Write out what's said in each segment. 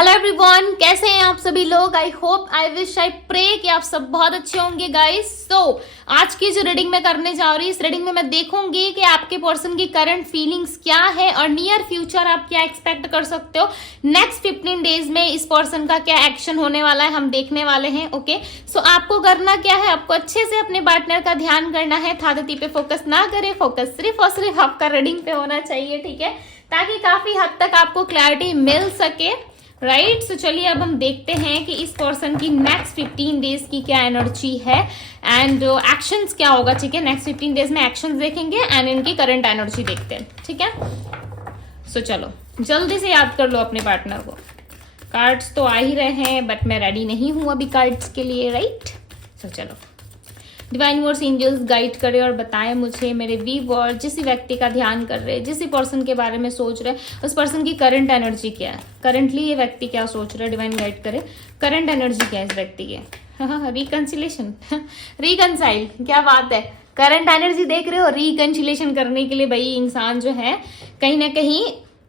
Hello everyone, कैसे हैं आप सभी लोग। I hope, I wish, I pray कि आप सब बहुत अच्छे होंगे गाइस। आज की जो रीडिंग मैं करने जा रही हूँ, इस रीडिंग में मैं देखूंगी कि आपके पर्सन की करंट फीलिंग्स क्या है और नियर फ्यूचर आप क्या एक्सपेक्ट कर सकते हो। नेक्स्ट 15 डेज में इस पर्सन का क्या एक्शन होने वाला है हम देखने वाले हैं। ओके, सो आपको करना क्या है, आपको अच्छे से अपने पार्टनर का ध्यान करना है। थादती पे फोकस ना करें, फोकस सिर्फ और सिर्फ आपका रीडिंग पे होना चाहिए, ठीक है, ताकि काफी हद तक आपको क्लैरिटी मिल सके। राइट, सो चलिए अब हम देखते हैं कि इस पर्सन की नेक्स्ट 15 डेज की क्या एनर्जी है एंड एक्शंस क्या होगा। ठीक है, नेक्स्ट 15 डेज में एक्शंस देखेंगे एंड इनकी करंट एनर्जी देखते हैं। ठीक है, सो चलो जल्दी से याद कर लो अपने पार्टनर को। कार्ड्स तो आ ही रहे हैं बट मैं रेडी नहीं हूं अभी कार्ड्स के लिए। राइट, सो चलो डिवाइन यूनिवर्स एंजल्स गाइड करे और बताएं मुझे, मेरे व्यूअर जिस व्यक्ति का ध्यान कर रहे हैं, जिस पर्सन के बारे में सोच रहे हैं, उस पर्सन की करंट एनर्जी क्या है। करंटली ये व्यक्ति क्या सोच रहा है, डिवाइन गाइड करे। करंट एनर्जी क्या है इस व्यक्ति के। रिकंसिलेशन, रिकंसाइल, क्या बात है। करंट एनर्जी देख रहे हो, रिकंसिलेशन करने के लिए भाई इंसान जो है कहीं ना कहीं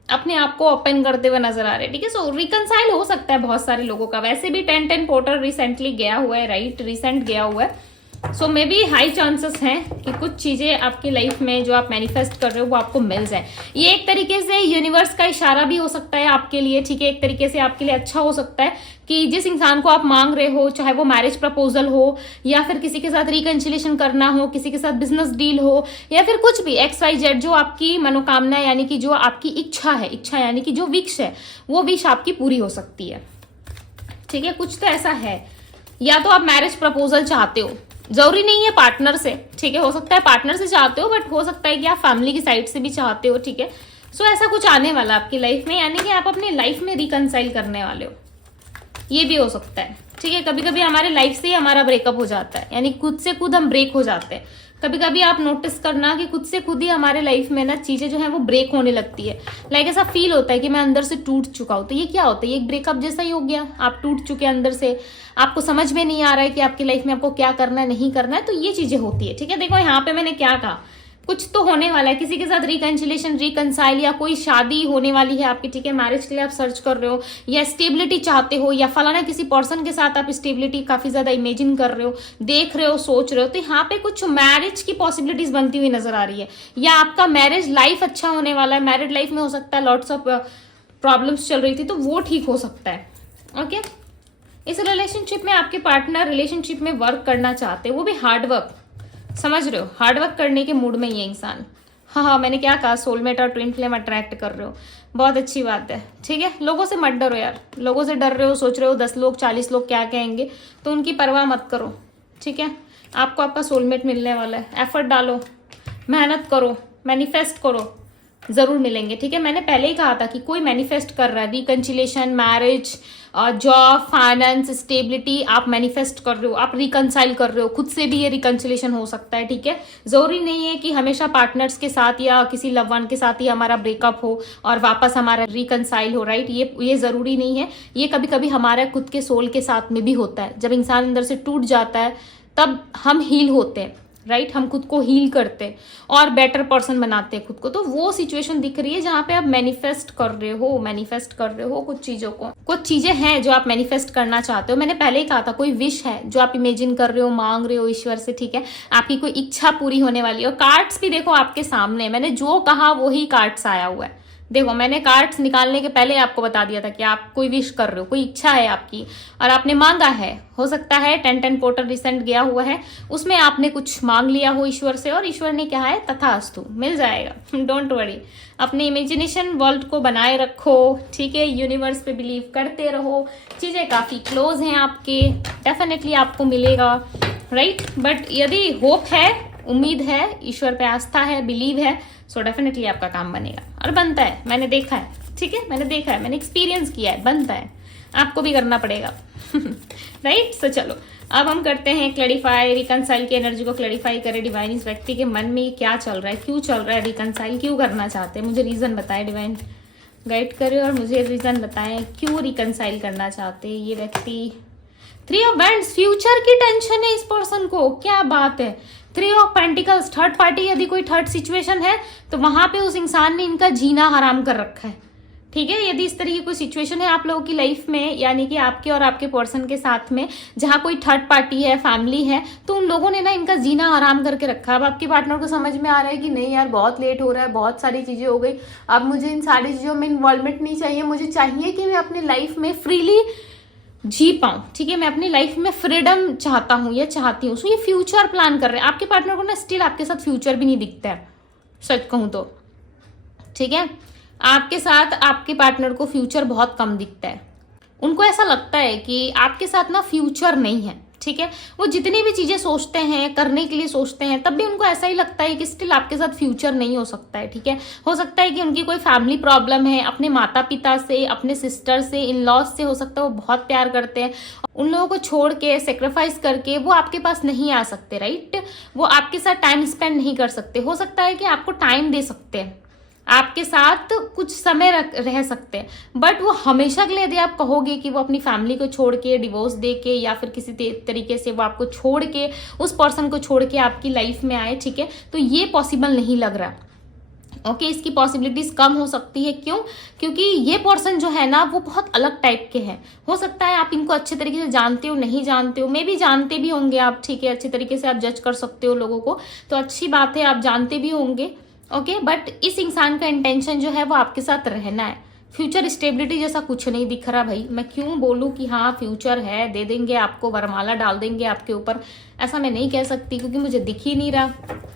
अपने आप को ओपन करते हुए नजर आ रहे हैं। ठीक है, सो रिकंसाइल हो सकता है बहुत सारे लोगों का। वैसे भी 10 पोर्टल रिसेंटली गया हुआ है, राइट, रिसेंट गया हुआ है। सो मे बी हाई चांसेस हैं कि कुछ चीजें आपकी लाइफ में जो आप मैनिफेस्ट कर रहे हो वो आपको मिल जाए। ये एक तरीके से यूनिवर्स का इशारा भी हो सकता है आपके लिए। ठीक है, एक तरीके से आपके लिए अच्छा हो सकता है कि जिस इंसान को आप मांग रहे हो, चाहे वो मैरिज प्रपोजल हो या फिर किसी के साथ रिकंसिलेशन करना हो, किसी के साथ बिजनेस डील हो या फिर कुछ भी XYZ, जो आपकी मनोकामना यानी कि जो आपकी इच्छा है, इच्छा यानी कि जो विश है, वो विश आपकी पूरी हो सकती है। ठीक है, कुछ तो ऐसा है। या तो आप मैरिज प्रपोजल चाहते हो, जरूरी नहीं है पार्टनर से। ठीक है, हो सकता है पार्टनर से चाहते हो बट हो सकता है कि आप फैमिली की साइड से भी चाहते हो। ठीक है, सो ऐसा कुछ आने वाला आपकी लाइफ में, यानी कि आप अपनी लाइफ में रिकंसाइल करने वाले हो, ये भी हो सकता है। ठीक है, कभी कभी हमारे लाइफ से ही हमारा ब्रेकअप हो जाता है, यानी खुद से खुद हम ब्रेक हो जाते हैं। कभी कभी आप नोटिस करना कि खुद से खुद ही हमारे लाइफ में ना चीजें जो है वो ब्रेक होने लगती है। लाइक ऐसा फील होता है कि मैं अंदर से टूट चुका हूं। तो ये क्या होता है, ये एक ब्रेकअप जैसा ही हो गया। आप टूट चुके अंदर से, आपको समझ में नहीं आ रहा है कि आपकी लाइफ में आपको क्या करना है, नहीं करना है, तो ये चीजें होती है। ठीक है, देखो यहाँ पे मैंने क्या कहा, कुछ तो होने वाला है, किसी के साथ रिकंसिलेशन, रिकंसाइल या कोई शादी होने वाली है आपकी। ठीक है, मैरिज के लिए आप सर्च कर रहे हो या स्टेबिलिटी चाहते हो या फलाना किसी पर्सन के साथ आप स्टेबिलिटी काफी ज्यादा इमेजिन कर रहे हो, देख रहे हो, सोच रहे हो, तो यहाँ पे कुछ मैरिज की पॉसिबिलिटीज बनती हुई नजर आ रही है या आपका मैरिज लाइफ अच्छा होने वाला है। मैरिड लाइफ में हो सकता है लॉट्स ऑफ प्रॉब्लम्स चल रही थी तो वो ठीक हो सकता है। ओके, इस रिलेशनशिप में आपके पार्टनर रिलेशनशिप में वर्क करना चाहते हैं, वो भी हार्ड वर्क, समझ रहे हो, हार्ड वर्क करने के मूड में ये इंसान। हाँ, मैंने क्या कहा, सोलमेट और ट्विन फ्लेम अट्रैक्ट कर रहे हो, बहुत अच्छी बात है। ठीक है, लोगों से मत डरो यार, लोगों से डर रहे हो, सोच रहे हो 10 लोग 40 लोग क्या कहेंगे, तो उनकी परवाह मत करो। ठीक है, आपको आपका सोलमेट मिलने वाला है। एफर्ट डालो, मेहनत करो, मैनिफेस्ट करो, जरूर मिलेंगे। ठीक है, मैंने पहले ही कहा था कि कोई मैनिफेस्ट कर रहा है reconciliation, marriage, job, finance, stability, आप मैनिफेस्ट कर रहे हो, आप रिकंसाइल कर रहे हो, खुद से भी ये रिकंसिलेशन हो सकता है। ठीक है, जरूरी नहीं है कि हमेशा पार्टनर्स के साथ या किसी लव वन के साथ ही हमारा ब्रेकअप हो और वापस हमारा रिकंसाइल हो। राइट, ये जरूरी नहीं है। ये कभी कभी हमारा खुद के सोल के साथ में भी होता है। जब इंसान अंदर से टूट जाता है तब हम हील होते हैं। राइट, हम खुद को हील करते हैं और बेटर पर्सन बनाते हैं खुद को। तो वो सिचुएशन दिख रही है जहां पे आप मैनिफेस्ट कर रहे हो, मैनिफेस्ट कर रहे हो कुछ चीजों को। कुछ चीजें हैं जो आप मैनिफेस्ट करना चाहते हो। मैंने पहले ही कहा था, कोई विश है जो आप इमेजिन कर रहे हो, मांग रहे हो ईश्वर से। ठीक है, आपकी कोई इच्छा पूरी होने वाली है। और कार्ड्स भी देखो आपके सामने, मैंने जो कहा वही कार्ड्स आया हुआ है। देखो, मैंने कार्ड्स निकालने के पहले आपको बता दिया था कि आप कोई विश कर रहे हो, कोई इच्छा है आपकी और आपने मांगा है। हो सकता है 10 पोर्टल रिसेंट गया हुआ है, उसमें आपने कुछ मांग लिया हो ईश्वर से और ईश्वर ने क्या है, तथास्तु, मिल जाएगा। डोंट वरी, अपने इमेजिनेशन वर्ल्ड को बनाए रखो। ठीक है, यूनिवर्स पे बिलीव करते रहो, चीजें काफी क्लोज हैं आपके, डेफिनेटली आपको मिलेगा। राइट, बट यदि होप है, उम्मीद है, ईश्वर पे आस्था है, बिलीव है, सो डेफिनेटली आपका काम बनेगा और बनता है। मैंने देखा है, ठीक है, मैंने देखा है, मैंने एक्सपीरियंस किया है, बनता है, आपको भी करना पड़ेगा। राइट, सो चलो अब हम करते हैं क्लैरिफाई, रिकंसाइल की एनर्जी को क्लैरिफाई करें। डिवाइन, इस व्यक्ति के मन में क्या चल रहा है, क्यों चल रहा है, रिकंसाइल क्यों करना चाहते हैं, मुझे रीजन बताएं। डिवाइन गाइड करें और मुझे रीजन बताएं क्यों रिकंसाइल करना चाहते हैं ये व्यक्ति। 3 ऑफ वैंड्स, फ्यूचर की टेंशन है इस पर्सन को, क्या बात है। 3 ऑफ पेंटिकल्स, थर्ड पार्टी, यदि कोई थर्ड सिचुएशन है तो वहां पे उस इंसान ने इनका जीना हराम कर रखा है। ठीक है। यदि इस तरह की कोई सिचुएशन है आप लोगों की लाइफ में, यानी कि आपके और आपके पर्सन के साथ में, जहां कोई थर्ड पार्टी है, फैमिली है, तो उन लोगों ने ना इनका जीना आराम करके रखा। अब आपके पार्टनर को समझ में आ रहा है कि नहीं यार बहुत लेट हो रहा है, बहुत सारी चीजें हो गई, अब मुझे इन सारी चीजों में इन्वॉल्वमेंट नहीं चाहिए, मुझे चाहिए कि मैं अपनी लाइफ में फ्रीली जी पाऊं। ठीक है, मैं अपनी लाइफ में फ्रीडम चाहता हूं या चाहती हूँ। सो ये फ्यूचर प्लान कर रहे हैं। आपके पार्टनर को ना स्टिल आपके साथ फ्यूचर भी नहीं दिखता है, सच कहूं तो। ठीक है, आपके साथ आपके पार्टनर को फ्यूचर बहुत कम दिखता है। उनको ऐसा लगता है कि आपके साथ ना फ्यूचर नहीं है। ठीक है, वो जितनी भी चीजें सोचते हैं, करने के लिए सोचते हैं, तब भी उनको ऐसा ही लगता है कि स्टिल आपके साथ फ्यूचर नहीं हो सकता है। ठीक है, हो सकता है कि उनकी कोई फैमिली प्रॉब्लम है, अपने माता पिता से, अपने सिस्टर से, इन लॉज से, हो सकता है वो बहुत प्यार करते हैं, उन लोगों को छोड़ के, सेक्रीफाइस करके वो आपके पास नहीं आ सकते। राइट, वो आपके साथ टाइम स्पेंड नहीं कर सकते। हो सकता है कि आपको टाइम दे सकते हैं, आपके साथ कुछ समय रह सकते हैं, बट वो हमेशा के लिए यदि आप कहोगे कि वो अपनी फैमिली को छोड़ के, डिवोर्स दे के, या फिर किसी तरीके से वो आपको छोड़ के, उस पर्सन को छोड़ के आपकी लाइफ में आए, ठीक है, तो ये पॉसिबल नहीं लग रहा। ओके, इसकी पॉसिबिलिटीज कम हो सकती है। क्यों? क्योंकि ये पर्सन जो है ना वो बहुत अलग टाइप के हैं। हो सकता है आप इनको अच्छे तरीके से जानते हो, नहीं जानते हो, मे भी जानते भी होंगे आप। ठीक है, अच्छे तरीके से आप जज कर सकते हो लोगों को, तो अच्छी बात है, आप जानते भी होंगे। ओके, बट इस इंसान का इंटेंशन जो है वो आपके साथ रहना है। फ्यूचर स्टेबिलिटी जैसा कुछ नहीं दिख रहा भाई। मैं क्यों बोलूं कि हाँ फ्यूचर है, दे देंगे आपको, वरमाला डाल देंगे आपके ऊपर, ऐसा मैं नहीं कह सकती, क्योंकि मुझे दिख ही नहीं रहा।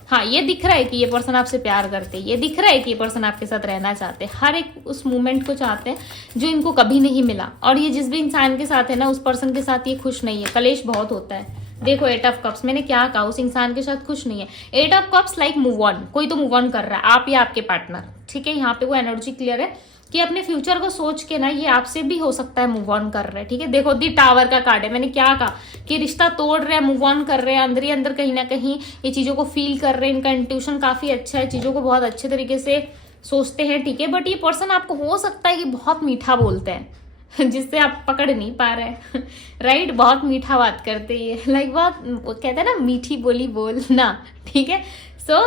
हाँ, ये दिख रहा है कि ये पर्सन आपसे प्यार करते हैं, ये दिख रहा है कि ये पर्सन आपके साथ रहना चाहते हैं, हर एक उस मोमेंट को चाहते हैं जो इनको कभी नहीं मिला। और ये जिस भी इंसान के साथ है ना, उस पर्सन के साथ ये खुश नहीं है। कलेश बहुत होता है। देखो 8 ऑफ कप्स, मैंने क्या कहा, उस इंसान के साथ खुश नहीं है। 8 of cups like move on, कोई तो मूव ऑन कर रहा है, आप या आपके पार्टनर। ठीक है, यहाँ पे वो एनर्जी क्लियर है कि अपने फ्यूचर को सोच के ना ये आपसे भी हो सकता है मूव ऑन कर रहे हैं। ठीक है, देखो दी टावर का कार्ड है। मैंने क्या कहा कि रिश्ता तोड़ रहे हैं, मूव ऑन कर रहे हैं, अंदर ही अंदर कहीं ना कहीं ये चीजों को फील कर रहे हैं। इनका इंट्यूशन काफी अच्छा है, चीजों को बहुत अच्छे तरीके से सोचते हैं। ठीक है, बट ये पर्सन आपको हो सकता है कि बहुत मीठा बोलते हैं जिससे आप पकड़ नहीं पा रहे हैं। राइट, बहुत मीठा बात करते हैं, लाइक बहुत कहते हैं ना मीठी बोली बोलना। ठीक है, सो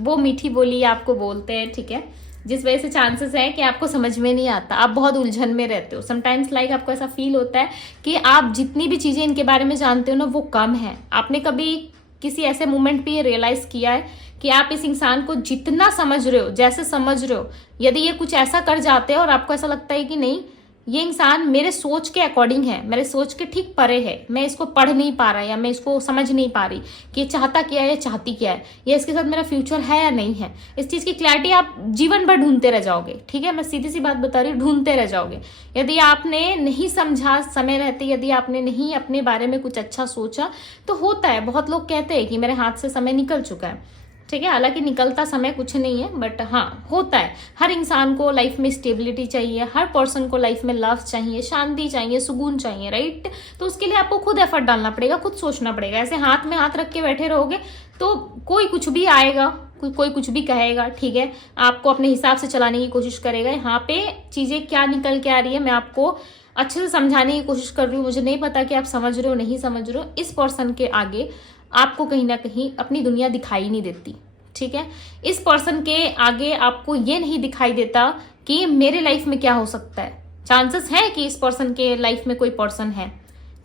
वो मीठी बोली आपको बोलते हैं। ठीक है, जिस वजह से चांसेस है कि आपको समझ में नहीं आता, आप बहुत उलझन में रहते हो। समटाइम्स लाइक आपको ऐसा फील होता है कि आप जितनी भी चीजें इनके बारे में जानते हो ना वो कम है। आपने कभी किसी ऐसे मोमेंट पे ये रियलाइज किया है कि आप इस इंसान को जितना समझ रहे हो, जैसे समझ रहे हो, यदि ये कुछ ऐसा कर जाते हैं और आपको ऐसा लगता है कि नहीं ये इंसान मेरे सोच के अकॉर्डिंग है, मेरे सोच के ठीक परे है, मैं इसको पढ़ नहीं पा रहा या मैं इसको समझ नहीं पा रही कि ये चाहता क्या है या चाहती क्या है, या इसके साथ मेरा फ्यूचर है या नहीं है, इस चीज़ की क्लैरिटी आप जीवन भर ढूंढते रह जाओगे। ठीक है, मैं सीधी सी बात बता रही हूँ, ढूंढते रह जाओगे। यदि आपने नहीं समझा समय रहते, यदि आपने नहीं अपने बारे में कुछ अच्छा सोचा, तो होता है, बहुत लोग कहते हैं कि मेरे हाथ से समय निकल चुका है। ठीक है, हालांकि निकलता समय कुछ नहीं है, बट हाँ होता है। हर इंसान को लाइफ में स्टेबिलिटी चाहिए, हर पर्सन को लाइफ में लव चाहिए, शांति चाहिए, सुकून चाहिए। राइट, तो उसके लिए आपको खुद एफर्ट डालना पड़ेगा, खुद सोचना पड़ेगा। ऐसे हाथ में हाथ रख के बैठे रहोगे तो कोई कुछ भी आएगा, कोई कुछ भी कहेगा। ठीक है, आपको अपने हिसाब से चलाने की कोशिश करेगा। यहाँ पे चीजें क्या निकल के आ रही है मैं आपको अच्छे से समझाने की कोशिश कर रही हूँ। मुझे नहीं पता कि आप समझ रहे हो नहीं समझ रहे हो। इस पर्सन के आगे आपको कहीं ना कहीं अपनी दुनिया दिखाई नहीं देती। ठीक है, इस पर्सन के आगे आपको ये नहीं दिखाई देता कि मेरे लाइफ में क्या हो सकता है। चांसेस है कि इस पर्सन के लाइफ में कोई पर्सन है।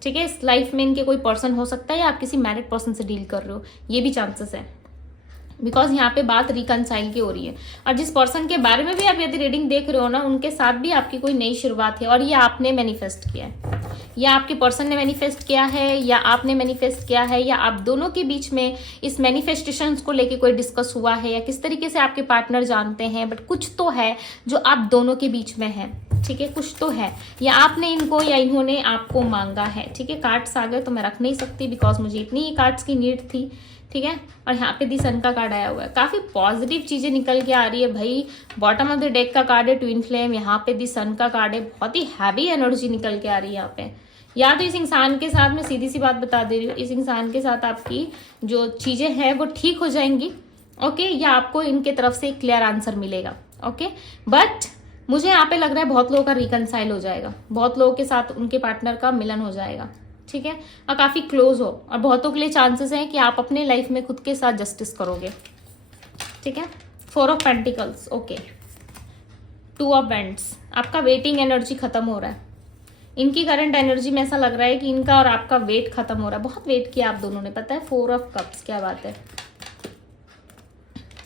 ठीक है, इस लाइफ में इनके कोई पर्सन हो सकता है, या आप किसी मैरिड पर्सन से डील कर रहे हो, ये भी चांसेस है। बिकॉज यहाँ पे बात रिकनसाइल की हो रही है। और जिस पर्सन के बारे में भी आप यदि रीडिंग देख रहे हो ना, उनके साथ भी आपकी कोई नई शुरुआत है, और ये आपने मैनिफेस्ट किया है, या आपके पर्सन ने मैनिफेस्ट किया है, या आपने मैनिफेस्ट किया है, या आप दोनों के बीच में इस मैनिफेस्टेशंस को लेके कोई डिस्कस हुआ है, या किस तरीके से आपके पार्टनर जानते हैं। बट कुछ तो है जो आप दोनों के बीच में है। ठीक है, कुछ तो है, या आपने इनको या इन्होंने आपको मांगा है। ठीक है, कार्ड्स आ गए तो मैं रख नहीं सकती बिकॉज मुझे इतनी ही कार्ड्स की नीड थी। ठीक है, और यहाँ पे दी सन का कार्ड आया हुआ है, काफी पॉजिटिव चीजें निकल के आ रही है भाई। बॉटम ऑफ द डेक का कार्ड है ट्विन फ्लेम, यहाँ पे दी सन का कार्ड है, बहुत ही हैवी एनर्जी निकल के आ रही है यहाँ पे। या तो इस इंसान के साथ, मैं सीधी सी बात बता दे रही हूँ, इस इंसान के साथ आपकी जो चीजें हैं वो ठीक हो जाएंगी। ओके, या आपको इनके तरफ से एक क्लियर आंसर मिलेगा। ओके, बट मुझे यहाँ पे लग रहा है बहुत लोगों का रिकनसाइल हो जाएगा, बहुत लोगों के साथ उनके पार्टनर का मिलन हो जाएगा। ठीक है, और काफी क्लोज हो, और बहुतों के लिए चांसेस हैं कि आप अपने लाइफ में खुद के साथ जस्टिस करोगे। ठीक है, 4 of pentacles, okay, 2 of vents, आपका वेटिंग एनर्जी खत्म हो रहा है। इनकी करंट एनर्जी में ऐसा लग रहा है कि इनका और आपका वेट खत्म हो रहा है। बहुत वेट किया आप दोनों ने, पता है। 4 ऑफ कप्स, क्या बात है।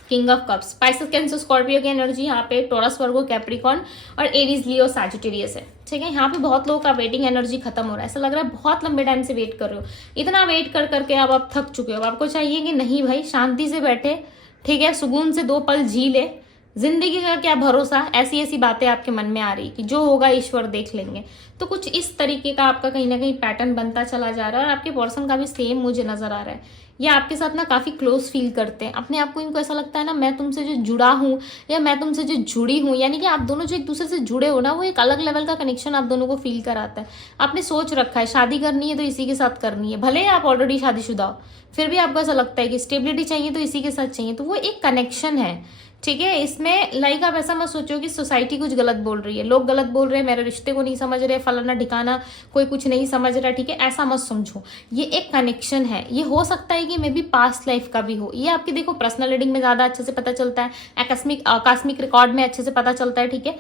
King of cups, spices Cancer Scorpio की एनर्जी यहाँ पे, टोरस वर्गो कैप्रिकॉर्न और एरीज लियो सैजिटेरियस है, ठीक है। यहाँ पे बहुत लोगों का वेटिंग एनर्जी खत्म हो रहा है। ऐसा लग रहा है बहुत लंबे टाइम से वेट कर रहे हो, इतना वेट कर करके अब आप थक चुके हो। आपको चाहिए कि नहीं भाई, शांति से बैठे, ठीक है, सुकून से 2 पल जी ले। जिंदगी का क्या भरोसा, ऐसी ऐसी बातें आपके मन में आ रही कि जो होगा ईश्वर देख लेंगे। तो कुछ इस तरीके का आपका कहीं ना कहीं पैटर्न बनता चला जा रहा है। और आपके पर्सन का भी सेम मुझे नजर आ रहा है। ये आपके साथ ना काफी क्लोज फील करते हैं अपने आप को। इनको ऐसा लगता है ना, मैं तुमसे जो जुड़ा हूँ या मैं तुमसे जो जुड़ी हूँ, यानी कि आप दोनों जो एक दूसरे से जुड़े हो ना, वो एक अलग लेवल का कनेक्शन आप दोनों को फील कराता है। आपने सोच रखा है शादी करनी है तो इसी के साथ करनी है, भले ही आप ऑलरेडी शादीशुदा हो, फिर भी आपको ऐसा लगता है कि स्टेबिलिटी चाहिए तो इसी के साथ चाहिए। तो वो एक कनेक्शन है, ठीक है। इसमें लाइक आप ऐसा मत सोचो कि सोसाइटी कुछ गलत बोल रही है, लोग गलत बोल रहे हैं, मेरे रिश्ते को नहीं समझ रहे, फलाना ठिकाना कोई कुछ नहीं समझ रहा, ठीक है, ऐसा मत समझो। ये एक कनेक्शन है। ये हो सकता है कि मे बी पास्ट लाइफ का भी हो। ये आपकी देखो पर्सनल रीडिंग में ज्यादा अच्छे से पता चलता है, आकस्मिक रिकॉर्ड में अच्छे से पता चलता है, ठीक है।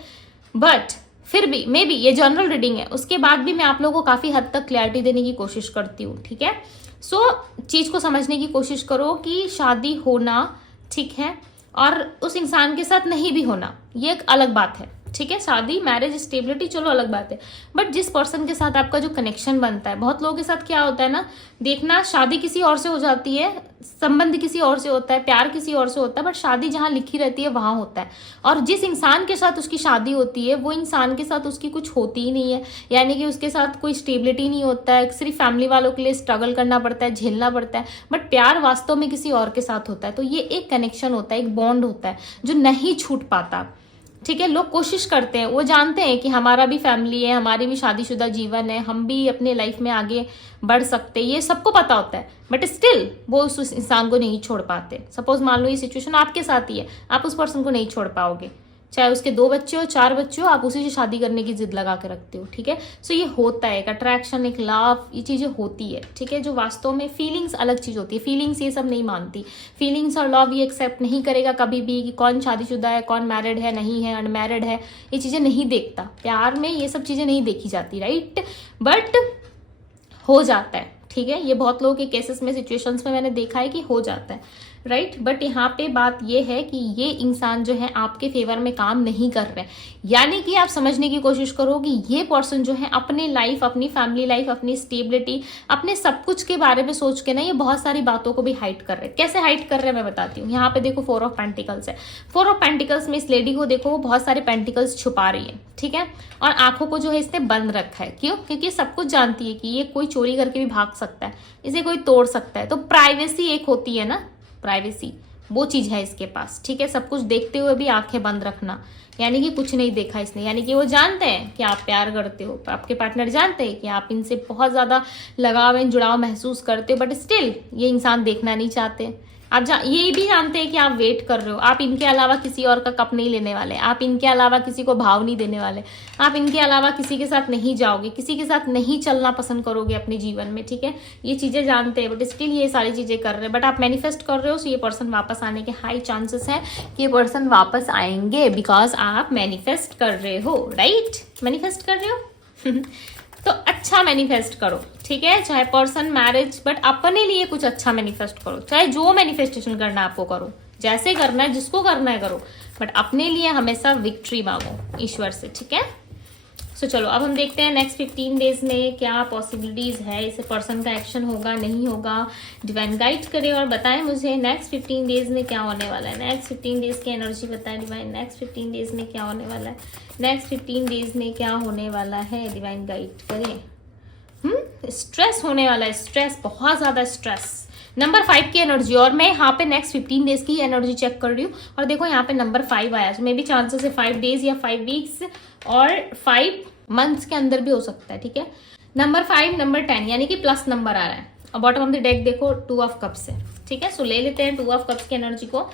बट फिर भी मे बी ये जनरल रीडिंग है, उसके बाद भी मैं आप लोगों को काफी हद तक क्लैरिटी देने की कोशिश करती हूँ, ठीक है। सो चीज को समझने की कोशिश करो कि शादी होना, ठीक है, और उस इंसान के साथ नहीं भी होना, ये एक अलग बात है, ठीक है। शादी, मैरिज, स्टेबिलिटी, चलो अलग बात है। बट जिस पर्सन के साथ आपका जो कनेक्शन बनता है, बहुत लोगों के साथ क्या होता है ना, देखना, शादी किसी और से हो जाती है, संबंध किसी और से होता है, प्यार किसी और से होता है, बट शादी जहां लिखी रहती है वहां होता है। और जिस इंसान के साथ उसकी शादी होती है, वो इंसान के साथ उसकी कुछ होती ही नहीं है, यानी कि उसके साथ कोई स्टेबिलिटी नहीं होता है। सिर्फ फैमिली वालों के लिए स्ट्रगल करना पड़ता है, झेलना पड़ता है, बट प्यार वास्तव में किसी और के साथ होता है। तो ये एक कनेक्शन होता है, एक बॉन्ड होता है जो नहीं छूट पाता, ठीक है। लोग कोशिश करते हैं, वो जानते हैं कि हमारा भी फैमिली है, हमारी भी शादीशुदा जीवन है, हम भी अपने लाइफ में आगे बढ़ सकते हैं, ये सबको पता होता है, बट स्टिल वो उस इंसान को नहीं छोड़ पाते। सपोज मान लो ये सिचुएशन आपके साथ ही है, आप उस पर्सन को नहीं छोड़ पाओगे, चाहे उसके 2 बच्चे हो, 4 बच्चे हो, आप उसी से शादी करने की जिद लगा के रखते हो, ठीक है। सो ये होता है, एक अट्रैक्शन, एक लव, ये चीजें होती है, ठीक है। जो वास्तव में फीलिंग्स अलग चीज होती है, फीलिंग्स ये सब नहीं मानती। फीलिंग्स और लव ये एक्सेप्ट नहीं करेगा कभी भी कि कौन शादीशुदा है, कौन मैरिड है, नहीं है, अनमैरिड है, ये चीजें नहीं देखता। प्यार में ये सब चीजें नहीं देखी जाती, राइट। बट हो जाता है, ठीक है। ये बहुत लोगों के केसेस में, सिचुएशंस में मैंने देखा है कि हो जाता है, राइट। बट यहाँ पे बात ये है कि ये इंसान जो है आपके फेवर में काम नहीं कर रहे हैं। यानी कि आप समझने की कोशिश करो कि ये पर्सन जो है अपने लाइफ, अपनी फैमिली लाइफ, अपनी स्टेबिलिटी, अपने सब कुछ के बारे में सोच के ना ये बहुत सारी बातों को भी हाइड कर रहे हैं। कैसे हाइड कर रहे हैं मैं बताती हूँ। यहाँ पे देखो 4 ऑफ पेंटिकल्स है। 4 ऑफ पेंटिकल्स में इस लेडी को देखो, वो बहुत सारे पेंटिकल्स छुपा रही है, ठीक है। और आंखों को जो है इसने बंद रखा है। क्यों? क्योंकि सब कुछ जानती है कि ये कोई चोरी करके भी भाग सकता है, इसे कोई तोड़ सकता है। तो प्राइवेसी एक होती है ना, प्राइवेसी, वो चीज है इसके पास, ठीक है। सब कुछ देखते हुए भी आंखें बंद रखना, यानी कि कुछ नहीं देखा इसने। यानी कि वो जानते हैं कि आप प्यार करते हो, आपके पार्टनर जानते हैं कि आप इनसे बहुत ज्यादा लगाव एंड जुड़ाव महसूस करते हो, बट स्टिल ये इंसान देखना नहीं चाहते। आप ये भी जानते हैं कि आप वेट कर रहे हो, आप इनके अलावा किसी और का कप नहीं लेने वाले, आप इनके अलावा किसी को भाव नहीं देने वाले, आप इनके अलावा किसी के साथ नहीं जाओगे, किसी के साथ नहीं चलना पसंद करोगे अपने जीवन में, ठीक है। ये चीजें जानते हैं, बट स्टिल ये सारी चीजें कर रहे हैं। बट आप मैनिफेस्ट कर रहे हो, सो ये पर्सन वापस आने के हाई चांसेस है कि ये पर्सन वापस आएंगे, बिकॉज आप मैनिफेस्ट कर रहे हो, राइट। मैनिफेस्ट कर रहे हो तो अच्छा मैनिफेस्ट करो, ठीक है। चाहे पर्सन, मैरिज, बट अपने लिए कुछ अच्छा मैनिफेस्ट करो। चाहे जो मैनिफेस्टेशन करना है आपको करो, जैसे करना है, जिसको करना है करो, बट अपने लिए हमेशा विक्ट्री मांगो ईश्वर से, ठीक है। सो चलो अब हम देखते हैं नेक्स्ट 15 डेज में क्या पॉसिबिलिटीज है। इस पर्सन का एक्शन होगा, नहीं होगा, डिवाइन गाइड करे और बताएं मुझे नेक्स्ट 15 डेज में क्या होने वाला है। नेक्स्ट 15 डेज की एनर्जी बताएं डिवाइन। नेक्स्ट 15 डेज में क्या होने वाला है, नेक्स्ट 15 डेज में क्या होने वाला है, डिवाइन गाइड करें। स्ट्रेस होने वाला है, स्ट्रेस, बहुत ज्यादा स्ट्रेस। नंबर 5 की एनर्जी, और मैं यहाँ पे नेक्स्ट 15 डेज की एनर्जी चेक कर रही हूँ और देखो यहाँ पे नंबर 5 आया, तो मे बी चांसेस है 5 डेज या 5 वीक्स और 5 मंथ्स के अंदर भी हो सकता है, ठीक है। नंबर 5, नंबर 10, यानी कि प्लस नंबर आ रहा है। और बॉटम ऑफ द डेक देखो 2 ऑफ कप्स है, ठीक है। सो ले लेते हैं 2 ऑफ कप्स की एनर्जी को।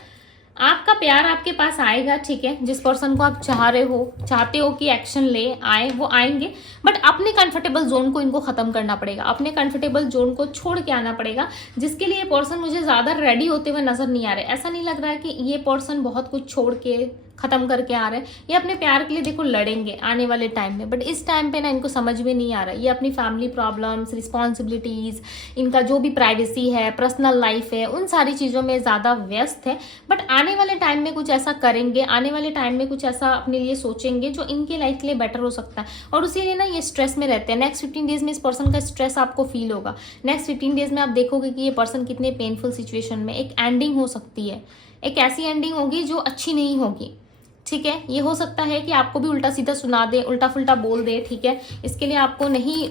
आपका प्यार आपके पास आएगा, ठीक है। जिस पर्सन को आप चाहते हो कि एक्शन ले आए, वो आएंगे, बट अपने कंफर्टेबल जोन को इनको खत्म करना पड़ेगा, अपने कंफर्टेबल जोन को छोड़ के आना पड़ेगा, जिसके लिए पर्सन मुझे ज्यादा रेडी होते हुए नजर नहीं आ रहे। ऐसा नहीं लग रहा है कि ये पर्सन बहुत कुछ छोड़ के खत्म करके आ रहे हैं। ये अपने प्यार के लिए देखो लड़ेंगे आने वाले टाइम में, बट इस टाइम पे ना इनको समझ में नहीं आ रहा। ये अपनी फैमिली प्रॉब्लम्स, रिस्पॉन्सिबिलिटीज, इनका जो भी प्राइवेसी है, पर्सनल लाइफ है, उन सारी चीज़ों में ज़्यादा व्यस्त है। बट आने वाले टाइम में कुछ ऐसा करेंगे, आने वाले टाइम में कुछ ऐसा अपने लिए सोचेंगे जो इनके लाइफ के लिए बेटर हो सकता है, और उसी लिए ना ये स्ट्रेस में रहते हैं। नेक्स्ट 15 डेज में इस पर्सन का स्ट्रेस आपको फील होगा। नेक्स्ट 15 डेज में आप देखोगे कि ये पर्सन कितने पेनफुल सिचुएशन में, एक एंडिंग हो सकती है, एक ऐसी एंडिंग होगी जो अच्छी नहीं होगी। ठीक है, ये हो सकता है कि आपको भी उल्टा सीधा सुना दे, उल्टा फुल्टा बोल दे। ठीक है, इसके लिए आपको नहीं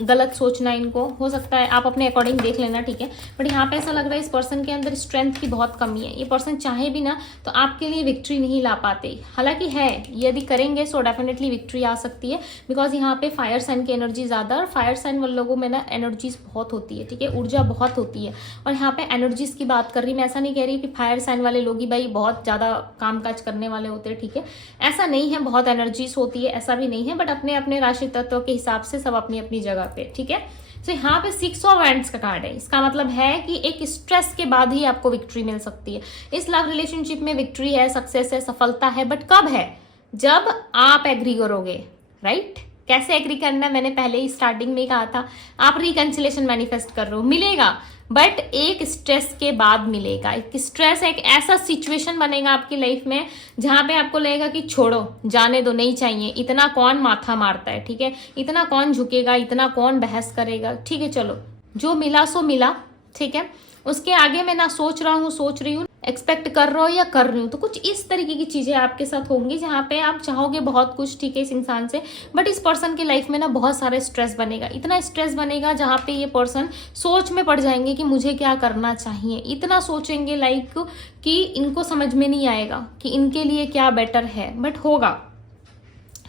गलत सोचना, इनको हो सकता है आप अपने अकॉर्डिंग देख लेना। ठीक है, बट यहाँ पे ऐसा लग रहा है इस पर्सन के अंदर स्ट्रेंथ की बहुत कमी है। ये पर्सन चाहे भी ना तो आपके लिए विक्ट्री नहीं ला पाते, हालांकि है, यदि करेंगे सो डेफिनेटली विक्ट्री आ सकती है। बिकॉज यहाँ पे फायर साइन की एनर्जी ज़्यादा, और फायर साइन वाले लोगों में ना एनर्जीज बहुत होती है। ठीक है, ऊर्जा बहुत होती है। और यहाँ पे एनर्जीज की बात कर रही, मैं ऐसा नहीं कह रही कि फायर साइन वाले लोग ही भाई बहुत ज़्यादा काम काज करने वाले होते हैं। ठीक है, ऐसा नहीं है, बहुत एनर्जीज होती है, ऐसा भी नहीं है, बट अपने अपने राशि तत्व के हिसाब से सब अपनी अपनी जगह पे। ठीक है, तो यहाँ पे 6 ऑफ वैंड्स का कार्ड है। इसका मतलब है कि एक स्ट्रेस के बाद ही आपको विक्ट्री मिल सकती है। इस लव रिलेशनशिप में विक्ट्री है, सक्सेस है, सफलता है, बट कब है? जब आप एग्री करोगे। राइट, कैसे एग्री करना है मैंने पहले ही स्टार्टिंग में कहा था। आप रिकंसिलेशन मैनिफेस्ट कर रहे हो, मिलेगा, बट एक स्ट्रेस के बाद मिलेगा। एक स्ट्रेस, एक ऐसा सिचुएशन बनेगा आपकी लाइफ में जहां पे आपको लगेगा कि छोड़ो, जाने दो, नहीं चाहिए, इतना कौन माथा मारता है। ठीक है, इतना कौन झुकेगा, इतना कौन बहस करेगा। ठीक है, चलो जो मिला सो मिला। ठीक है, उसके आगे मैं ना सोच रहा हूँ, सोच रही हूँ, एक्सपेक्ट कर रहा हूँ या कर रही हूँ, तो कुछ इस तरीके की चीजें आपके साथ होंगी जहाँ पे आप चाहोगे बहुत कुछ। ठीक है, इस इंसान से, बट इस पर्सन की लाइफ में ना बहुत सारा स्ट्रेस बनेगा, इतना स्ट्रेस बनेगा जहाँ पे ये पर्सन सोच में पड़ जाएंगे कि मुझे क्या करना चाहिए। इतना सोचेंगे लाइक कि इनको समझ में नहीं आएगा कि इनके लिए क्या बेटर है, बट होगा।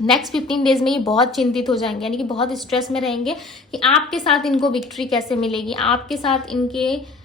नेक्स्ट 15 डेज में ये बहुत चिंतित हो जाएंगे, यानी कि बहुत स्ट्रेस में रहेंगे कि आपके साथ इनको विक्ट्री कैसे मिलेगी, आपके साथ इनके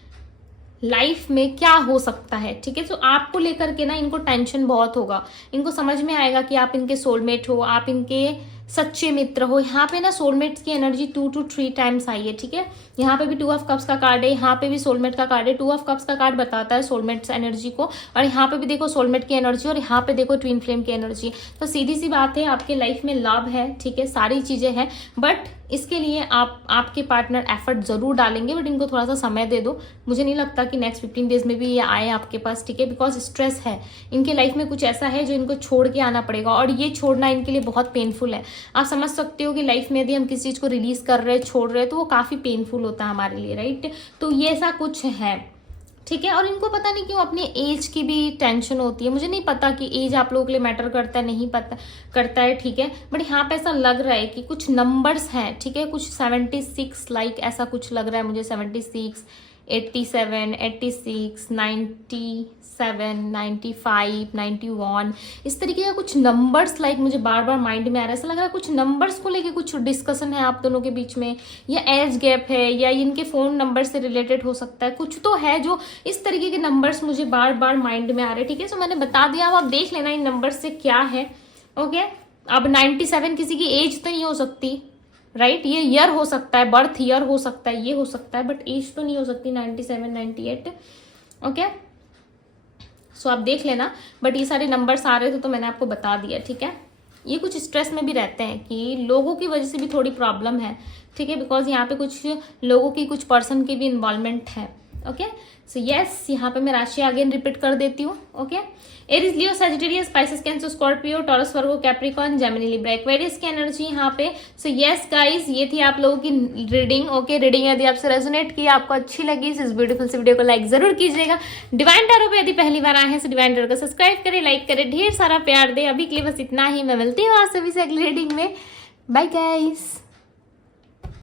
लाइफ में क्या हो सकता है। ठीक है, तो आपको लेकर के ना इनको टेंशन बहुत होगा। इनको समझ में आएगा कि आप इनके सोलमेट हो, आप इनके सच्चे मित्र हो। यहाँ पे ना सोलमेट्स की एनर्जी 2 to 3 टाइम्स आई है। ठीक है, यहाँ पे भी 2 ऑफ कप्स का कार्ड है, यहाँ पे भी सोलमेट का कार्ड है। 2 ऑफ कप्स का कार्ड बताता है सोलमेट्स एनर्जी को, और यहाँ पे भी देखो सोलमेट की एनर्जी, और यहाँ पे देखो ट्विन फ्लेम की एनर्जी। तो सीधी सी बात है, आपके लाइफ में लव है। ठीक है, सारी चीजें हैं, बट इसके लिए आपके पार्टनर एफर्ट जरूर डालेंगे, बट इनको थोड़ा सा समय दे दो। मुझे नहीं लगता कि नेक्स्ट 15 डेज में भी ये आए आपके पास। ठीक है, बिकॉज स्ट्रेस है इनके लाइफ में, कुछ ऐसा है जो इनको छोड़ के आना पड़ेगा, और ये छोड़ना इनके लिए बहुत पेनफुल है। आप समझ सकते हो कि लाइफ में यदि हम किसी चीज को रिलीज कर रहे हैं, छोड़ रहे हैं, तो वो काफी पेनफुल होता है हमारे लिए। राइट, तो ये ऐसा कुछ है। ठीक है, और इनको पता नहीं क्यों अपनी एज की भी टेंशन होती है। मुझे नहीं पता कि एज आप लोगों के लिए मैटर करता है, नहीं पता करता है। ठीक है, बट यहाँ पे ऐसा लग रहा है कि कुछ नंबर्स हैं। ठीक है, कुछ 76 लाइक ऐसा कुछ लग रहा है मुझे, 76, 87, 86, 97, 95, 91, इस तरीके का कुछ नंबर्स लाइक मुझे बार बार माइंड में आ रहा है। ऐसा लग रहा है कुछ नंबर्स को लेके कुछ डिस्कशन है आप दोनों के बीच में, या एज गैप है, या इनके फोन नंबर से रिलेटेड हो सकता है। कुछ तो है जो इस तरीके के नंबर्स मुझे बार बार माइंड में आ रहे हैं। ठीक है, सो मैंने बता दिया, अब आप देख लेना इन नंबर से क्या है। ओके, अब 97 किसी की एज तो नहीं हो सकती। राइट, ये ईयर हो सकता है, बर्थ ईयर हो सकता है, ये हो सकता है, बट एज तो नहीं हो सकती 97, 98। ओके, सो आप देख लेना, बट ये सारे नंबर्स आ रहे थे तो मैंने आपको बता दिया। ठीक है, ये कुछ स्ट्रेस में भी रहते हैं कि लोगों की वजह से भी थोड़ी प्रॉब्लम है। ठीक है, बिकॉज यहाँ पे कुछ लोगों की, कुछ पर्सन की भी इन्वॉल्वमेंट है। ओके, सो यस, यहाँ पे मैं राशि अगेन रिपीट कर देती हूँ। Okay, Aries, Leo, Sagittarius, Pisces, Cancer, Scorpio, Taurus, Virgo, Capricorn, Gemini, Libra, Aquarius की एनर्जी यहाँ पे। सो यस गाइस, ये थी आप लोगों की रीडिंग। ओके, रीडिंग यदि आपसे रेजोनेट की, आपको अच्छी लगी, इस ब्यूटीफुल से वीडियो को लाइक जरूर कीजिएगा। डिवाइन टैरो पे यदि पहली बार आए हैं तो डिवाइन टैरो को सब्सक्राइब करें, लाइक करें, ढेर सारा प्यार दे। अभी के लिए बस इतना ही, मैं मिलती हूँ आप सभी से अगली रीडिंग में। Bye guys.